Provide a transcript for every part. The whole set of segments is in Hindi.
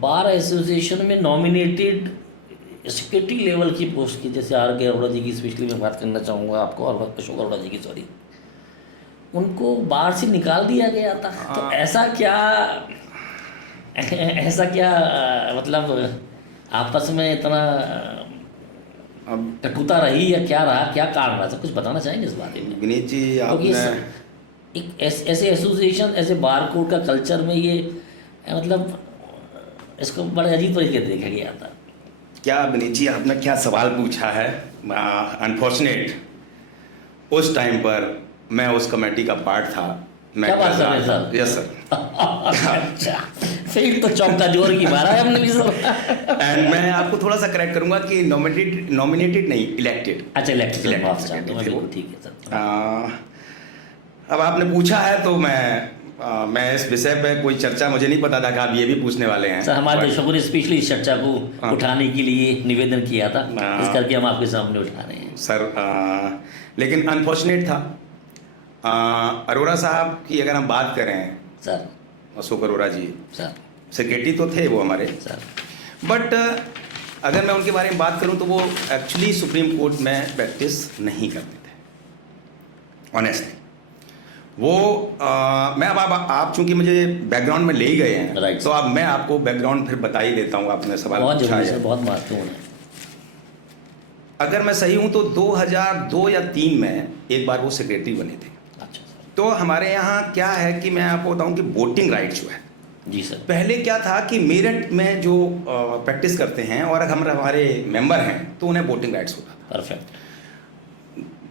बार एसोसिएशन में नॉमिनेटेड सेक्रेटरी लेवल की पोस्ट की, जैसे आर के अरोड़ा जी की स्पेशली मैं बात करना चाहूँगा आपको, और अशोक अरोड़ा जी की, सॉरी, उनको बाहर से निकाल दिया गया था। तो ऐसा क्या ऐसा क्या मतलब आपस में इतना अब कटुता रही, या क्या रहा, क्या कारण रहा, सब कुछ बताना चाहेंगे इस बारे में? विनीत जी क्योंकि आपने एक ऐसे एसोसिएशन, ऐसे बार कोड का कल्चर में ये मतलब इसको बड़े अजीब तरीके से देखा गया था। क्या विनीत जी आपने क्या सवाल पूछा है। अनफॉर्चुनेट उस टाइम पर मैं उस कमेटी का पार्ट था। मैं क्या बात कर रहे हैं सर? Yes sir. अच्छा, फिर तो चौका जोर की मारा है हमने भी सर। एंड मैं आपको थोड़ा सा करेक्ट करूंगा कि नॉमिनेटेड नहीं, इलेक्टेड। अच्छा, इलेक्टेड, माफ Elected चाहता हूँ, थे वो। बिल्कुल ठीक है सर। अब आपने पूछा है तो मैं इस विषय पे कोई चर्चा, मुझे नहीं पता था कि आप ये भी पूछने वाले हैं। सर, हमारे दर्शकों ने स्पेशली इस चर्चा को हाँ। उठाने के लिए निवेदन किया था, हाँ। इस करके हम आपके सामने उठा रहे हैं सर लेकिन अनफॉर्चुनेट था। अरोड़ा साहब की अगर हम बात करें, सर। अशोक अरोड़ा जी सर। सेक्रेटरी तो थे वो हमारे, सर। बट अगर मैं उनके बारे में बात करूं तो वो एक्चुअली सुप्रीम कोर्ट में प्रैक्टिस नहीं करते थे ऑनेस्टली। वो मैं अब आप चूंकि मुझे बैकग्राउंड में ले ही गए हैं, Right. तो अब मैं आपको बैकग्राउंड फिर बता ही देता हूँ। आपने सवाल बहुत पूछा जरूरी है। सर, बहुत महत्वपूर्ण है। अगर मैं सही हूँ तो 2002 या 3 में एक बार वो सेक्रेटरी बने थे। अच्छा सर। तो हमारे यहाँ क्या है कि मैं आपको बताऊँ कि वोटिंग राइट जो है, जी सर। पहले क्या था कि मेरठ में जो प्रैक्टिस करते हैं और अगर हमारे मेंबर हैं तो उन्हें वोटिंग राइट्स होता था। परफेक्ट।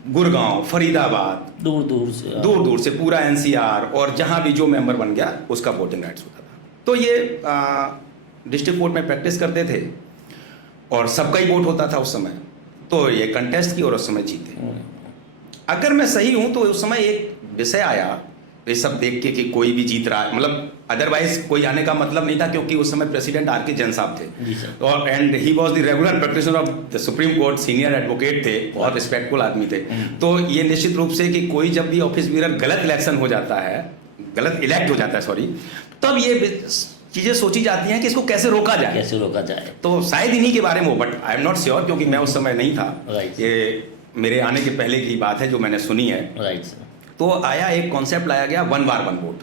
गुड़गांव, फरीदाबाद, दूर दूर से दूर दूर से पूरा एनसीआर, और जहां भी जो मेंबर बन गया उसका वोटिंग राइट्स होता था। तो ये डिस्ट्रिक्ट कोर्ट में प्रैक्टिस करते थे और सबका ही वोट होता था उस समय। तो ये कंटेस्ट की और उस समय जीते। अगर मैं सही हूं तो उस समय एक विषय आया, ये सब देख के कि कोई भी जीत रहा है, मतलब अदरवाइज कोई आने का मतलब नहीं था, क्योंकि उस समय प्रेसिडेंट आर के जैन साहब थे। जी सर। और and he was the regular practitioner of the supreme court, senior advocate थे, बहुत रिस्पेक्टफुल आदमी थे। तो ये निश्चित रूप से कि कोई जब भी ऑफिस बीरर गलत इलेक्शन हो जाता है, गलत इलेक्ट हो जाता है, सॉरी, तब ये चीजें सोची जाती हैं कि इसको कैसे रोका जाए, कैसे रोका जाए। तो शायद इन्हीं के बारे में हो, but I am not sure क्योंकि मैं उस समय नहीं था। Right. ये मेरे आने के पहले की बात है जो मैंने सुनी है। Right sir. तो आया एक कॉन्सेप्ट लाया गया, 1 बार 1 वोट,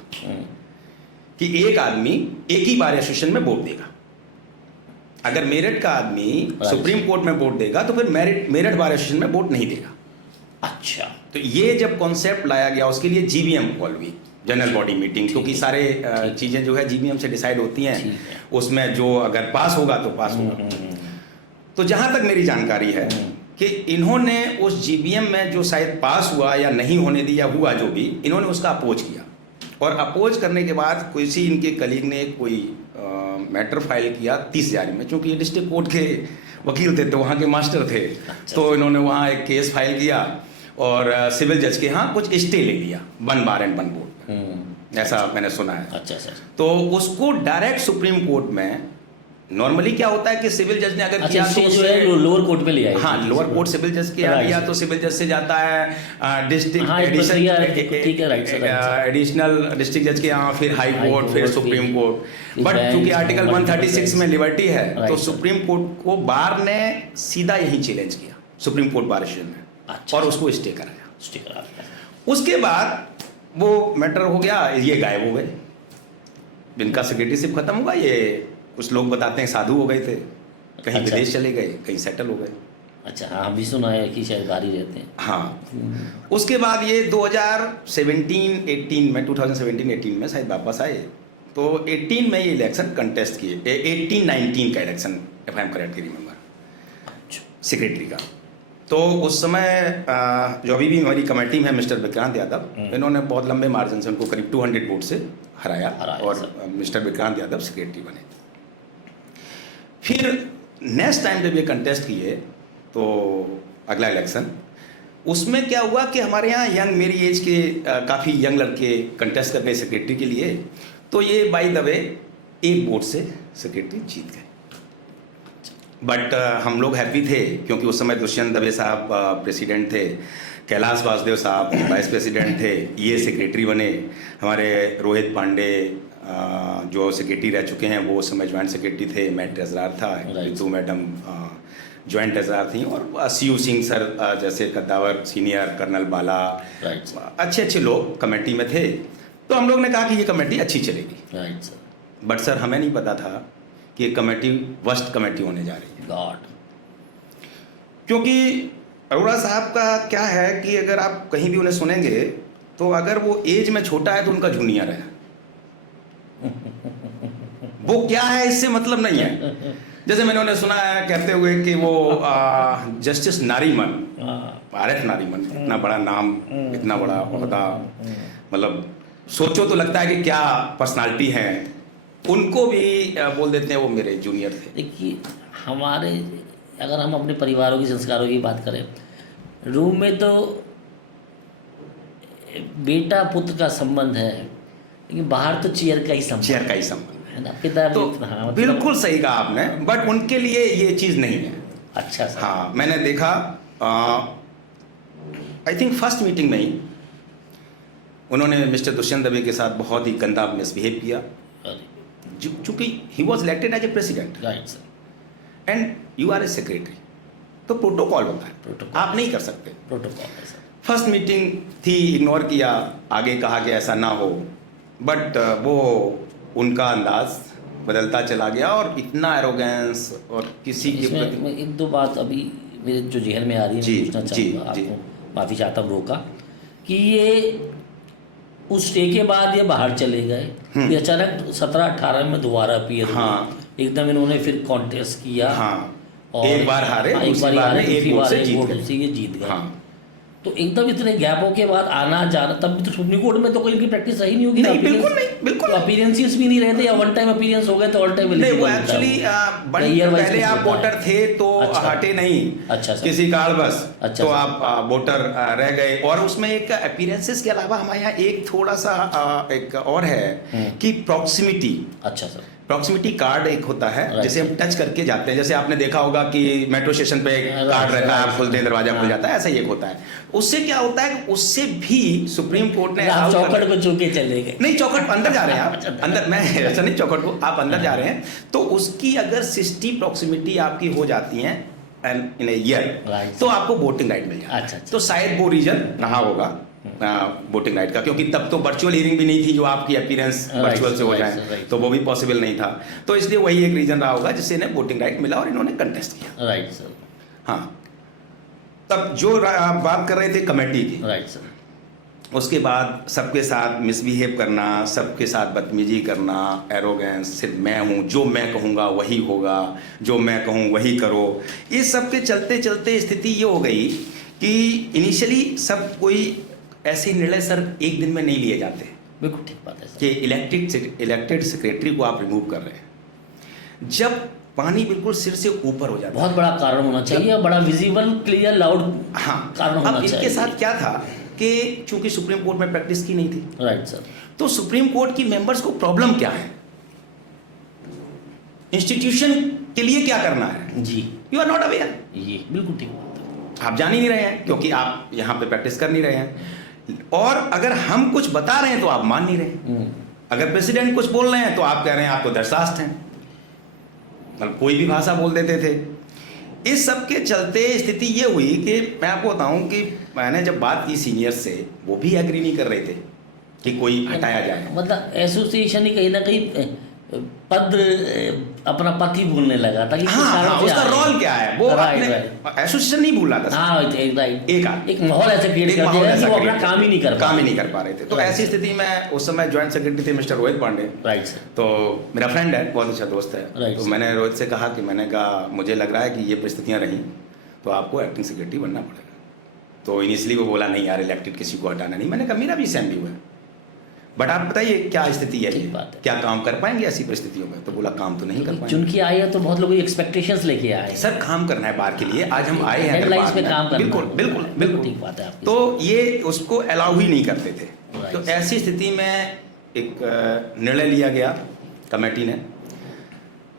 कि एक आदमी एक ही बार एसोसिएशन में वोट देगा। अगर मेरठ का आदमी सुप्रीम कोर्ट में वोट देगा तो फिर मेरठ बार एसोसिएशन में वोट नहीं देगा। अच्छा। तो ये जब कॉन्सेप्ट लाया गया उसके लिए जीबीएम कॉल हुई, जनरल बॉडी मीटिंग, क्योंकि सारे चीजें जो है जीबीएम से डिसाइड होती हैं, उसमें जो अगर पास होगा तो पास होगा। तो जहां तक मेरी जानकारी है कि इन्होंने उस जीबीएम में जो शायद पास हुआ या नहीं होने दिया, हुआ जो भी, इन्होंने उसका अपोज किया, और अपोज करने के बाद किसी इनके कलीग ने कोई मैटर फाइल किया 30 जारी में, क्योंकि ये डिस्ट्रिक्ट कोर्ट के वकील थे तो वहाँ के मास्टर थे। तो इन्होंने वहाँ एक केस फाइल किया और सिविल जज के यहाँ कुछ स्टे ले लिया 1 बार एंड 1 वोट, ऐसा मैंने सुना है। अच्छा सर। तो उसको डायरेक्ट सुप्रीम कोर्ट में, नॉर्मली क्या होता है कि सिविल जज ने अगर किया तो जो है लोअर कोर्ट में लिया है। हाँ, लोअर कोर्ट सिविल जज के यहाँ लिया तो सिविल जज से जाता है डिस्ट्रिक्ट एडिशनल डिस्ट्रिक्ट जज के यहाँ, फिर हाई कोर्ट, फिर सुप्रीम कोर्ट। बट चूंकि आर्टिकल 136 में लिबर्टी है, तो सुप्रीम कोर्ट को बार ने सीधा यही चैलेंज किया, सुप्रीम कोर्ट बार एसोसिएशन में, और उसको स्टे कराया। उसके बाद वो मैटर हो गया, ये गायब हो गए, इनका सेक्रेटरीशिप खत्म हुआ। ये कुछ लोग बताते हैं साधु हो गए थे, कहीं विदेश चले गए, कहीं सेटल हो गए। अच्छा, हाँ, हम भी सुना है कि शायद बाहर ही रहते हैं। हाँ। उसके बाद ये 2017-18 में 2017-18 में शायद वापस आए, तो 18 में ये इलेक्शन कंटेस्ट किए, 18-19 का election, if I am correctly remember, secretary का। तो उस समय जो अभी भी हमारी कमेटी में है मिस्टर विक्रांत यादव, इन्होंने बहुत लंबे मार्जिन से उनको करीब 200 वोट से हराया और मिस्टर विक्रांत यादव सेक्रेटरी बने। फिर नेक्स्ट टाइम जब ये कंटेस्ट किए तो अगला इलेक्शन, उसमें क्या हुआ कि हमारे यहाँ यंग, मेरी एज के काफ़ी यंग लड़के कंटेस्ट करने सेक्रेटरी के लिए, तो ये बाय द वे 1 वोट से सेक्रेटरी जीत गए। बट हम लोग हैप्पी थे क्योंकि उस समय दुष्यंत दवे साहब प्रेसिडेंट थे, कैलाश वासुदेव साहब वाइस प्रेसिडेंट थे, ये सेक्रेटरी बने, हमारे रोहित पांडे जो सेक्रेटरी रह चुके हैं वो उस समय ज्वाइंट सेक्रेटरी थे, मैं ट्रेजरार था, रितु मैडम ज्वाइंट ट्रेजरार थी, और सीयू सिंह सर जैसे कद्दावर सीनियर, कर्नल बाला, अच्छे अच्छे लोग कमेटी में थे। तो हम लोग ने कहा कि ये कमेटी अच्छी चलेगी। Right sir. बट सर हमें नहीं पता था कि ये कमेटी वर्स्ट कमेटी होने जा रही है। गॉड। क्योंकि अरोड़ा साहब का क्या है कि अगर आप कहीं भी उन्हें सुनेंगे तो अगर वो एज में छोटा है तो उनका जूनियर है, वो क्या है इससे मतलब नहीं है। जैसे मैंने उन्हें सुना है कहते हुए कि वो जस्टिस नारीमन, आरएफ नारीमन, इतना बड़ा नाम, इतना बड़ा ओहदा, मतलब सोचो तो लगता है कि क्या पर्सनालिटी है, उनको भी बोल देते हैं वो मेरे जूनियर थे। देखिए हमारे, अगर हम अपने परिवारों की संस्कारों की बात करें, रूम में तो बेटा पुत्र का संबंध है, लेकिन बाहर तो चेयर का ही संबंध, चेयर का ही संबंध है ना। किताब तो हाँ, बिल्कुल सही कहा आपने, बट उनके लिए ये चीज़ नहीं है। अच्छा सर। हाँ, मैंने देखा आई थिंक फर्स्ट मीटिंग में ही उन्होंने मिस्टर दुष्यंत दवे के साथ बहुत ही गंदा मिसबिहेव किया, चूंकि he was elected as a president. Right sir. And you are a secretary, तो प्रोटोकॉल होता है, प्रोटोकॉल आप नहीं कर सकते। प्रोटोकॉल है सर। फर्स्ट मीटिंग थी, इग्नोर किया, आगे कहा कि ऐसा ना हो, बट वो उनका अंदाज बदलता चला गया और इतना एरोगेंस और किसी के इसमें प्रति। मैं एक दो बात अभी मेरे जो जहन में आ रही है, जी, मैं पूछना जी, चाहूँगा जी। आपको, माफ़ी चाहता हूँ रोका, कि ये उस स्टे के बाद ये बाहर चले गए, ये अचानक 17-18 में दोबारा अपीयर हुए। हाँ। एकदम इन्होंने फिर कॉन्टेस्ट किया। हाँ, और एक बार हारे, हाँ, एक दूसरी बार बार हारे, में एक दूसरी वोट बार से एक जीत वोट गए। से ये जीत गए। हाँ, तो एकदम इतने गैपों के बाद आना जाना, तब भी तो सुप्रीम कोर्ट में तो कोई इनकी प्रैक्टिस सही नहीं होगी। नहीं, बिल्कुल नहीं, बिल्कुल नहीं। अपीयरेंसेस भी नहीं रहते, या वन टाइम अपीयरेंस हो गए तो ऑल टाइम नहीं, वो एक्चुअली पहले आप वोटर थे तो अच्छा। हटे नहीं, अच्छा सर। किसी कारणवश अच्छा तो सर। आप वोटर रह गए। और उसमें एक अपीयरेंसेस के अलावा हमारे यहाँ एक थोड़ा सा एक और है कि प्रॉक्सिमिटी। अच्छा सर। प्रॉक्सिमिटी कार्ड एक होता है Right. जिसे हम टच करके जाते हैं। जैसे आपने देखा होगा कि मेट्रो स्टेशन पे एक Right, कार्ड रहता है, आप right. खुलते हैं दरवाजा खुल हाँ। जाता है, ऐसा ही एक होता है। उससे क्या होता है कि उससे भी सुप्रीम कोर्ट ने आप allow कर- चौकट को छू के चले गए। नहीं, चौकट अंदर जा रहे हैं आप, अंदर, मैं ऐसा नहीं, चौकट को आप अंदर जा रहे हैं तो उसकी अगर 60 प्रॉक्सिमिटी आपकी हो जाती है इन ए ईयर, Right. तो आपको वोटिंग राइट मिल जाता है। अच्छा, अच्छा। तो शायद वो रीजन रहा होगा वोटिंग राइट का, क्योंकि तब तो वर्चुअल हियरिंग भी नहीं थी जो आपकी अपीयरेंस Right, वर्चुअल से हो right, जाए, right. तो वो भी पॉसिबल नहीं था। तो इसलिए वही एक रीजन रहा होगा जिससे इन्हें वोटिंग राइट मिला और इन्होंने कंटेस्ट किया। Right sir. हाँ, तब जो आप बात कर रहे थे कमेटी की, राइट सर। उसके बाद सबके साथ मिसबिहेव करना, सबके साथ बदतमीजी करना, एरोगेंस, सिर्फ मैं हूँ, जो मैं कहूँगा वही होगा, जो मैं कहूँ वही करो। इस सब के चलते चलते स्थिति ये हो गई कि इनिशियली सब कोई ऐसे निर्णय सर एक दिन में नहीं लिए जाते बिल्कुल ठीक बात है सर। कि इलेक्टेड सेक्रेटरी को आप रिमूव कर रहे हैं। जब पानी बिल्कुल सिर से ऊपर हो जाता है, बहुत बड़ा कारण होना चाहिए, बड़ा विजिबल, क्लियर, लाउड हाँ, कारण होना अब इनके चाहिए। साथ क्या था कि चूंकि सुप्रीम कोर्ट में प्रैक्टिस की नहीं थी, राइट सर। तो सुप्रीम कोर्ट की मेंबर्स को प्रॉब्लम क्या है, इंस्टीट्यूशन के लिए क्या करना है, जी, यू आर नॉट अवेयर। ये बिल्कुल ठीक बात है। आप जान ही नहीं रहे हैं क्योंकि आप यहाँ पे प्रैक्टिस कर नहीं रहे हैं, और अगर हम कुछ बता रहे हैं तो आप मान नहीं रहे। अगर प्रेसिडेंट कुछ बोल रहे हैं तो आप कह रहे हैं आप तो दरसास्त हैं, मतलब कोई भी भाषा बोल देते थे। इस सब के चलते स्थिति ये हुई कि मैं आपको बताऊं कि मैंने जब बात की सीनियर से, वो भी एग्री नहीं कर रहे थे कि कोई हटाया जाए। मतलब एसोसिएशन ही कहीं ना कहीं पद अपना पद ही भूलने लगा था कि किस हाँ, कारण हाँ, से उसका आए। रोल क्या है वो राइट, अपने एसोसिएशन नहीं भूल रहा था। हाँ राइट, एक आध। एक माहौल ऐसा क्रिएट एक कर माहौल दिया कि ऐसा वो अपना create काम ही नहीं कर पा काम ही रहे। नहीं कर पा रहे थे। तो Right. ऐसी स्थिति में उस समय ज्वाइंट सेक्रेटरी थे mister Rohit Pandey. Right sir. तो मेरा फ्रेंड है, बहुत अच्छा दोस्त है। Right, तो sir. मैंने रोहित से कहा कि मैंने कहा मुझे लग रहा है कि ये परिस्थितियाँ रहीं तो आपको एक्टिंग सेक्रेटरी बनना पड़ेगा। तो इनिशियली वो बोला नहीं यार, इलेक्टेड किसी को हटाना नहीं। मैंने कहा मेरा भी सेम व्यू है, बट आप बताइए क्या स्थिति है, ठीक ये बात है। क्या काम कर पाएंगे ऐसी परिस्थितियों में? तो बोला काम तो नहीं कर पाएंगे चुन के आए हैं तो बहुत लोग एक्सपेक्टेशंस लेके आए हैं। सर, काम करना है बार के लिए। आज हम आए हैं हेडलाइंस पे दरबार में। काम करना बिल्कुल है। बिल्कुल बिल्कुल ठीक बात है आपकी। तो ये उसको अलाउ ही नहीं करते थे। Right. तो ऐसी स्थिति में एक निर्णय लिया गया कमेटी ने,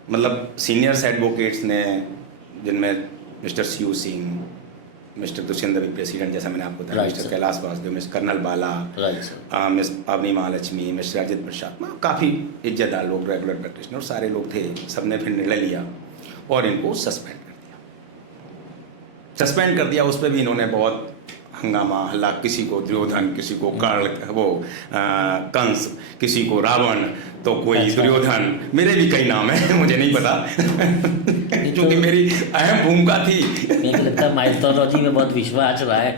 मतलब सीनियर्स एडवोकेट्स ने, जिनमें mister CU Singh, mister Dushyant भी प्रेसिडेंट, जैसा मैंने आपको बताया, Right, mister sir. Kailash Vasudev, mister colonel Bala, right sir. Miss Pavani Mahalakshmi, mister Ajit प्रसाद, काफ़ी इज्जतदार लोग, रेगुलर प्रैक्टिशनर, सारे लोग थे। सबने फिर निर्णय लिया और इनको सस्पेंड कर दिया। सस्पेंड कर दिया, उस पर भी इन्होंने बहुत हंगामा हल्ला, किसी को दुर्योधन, किसी को कर्ण, वो कंस, किसी को रावण, तो कोई अच्छा। दुर्योधन, मेरे भी कई नाम हैं मुझे नहीं पता क्योंकि मेरी अहम भूमिका थी। मुझे लगता है माइथोलॉजी में बहुत विश्वास रहा है।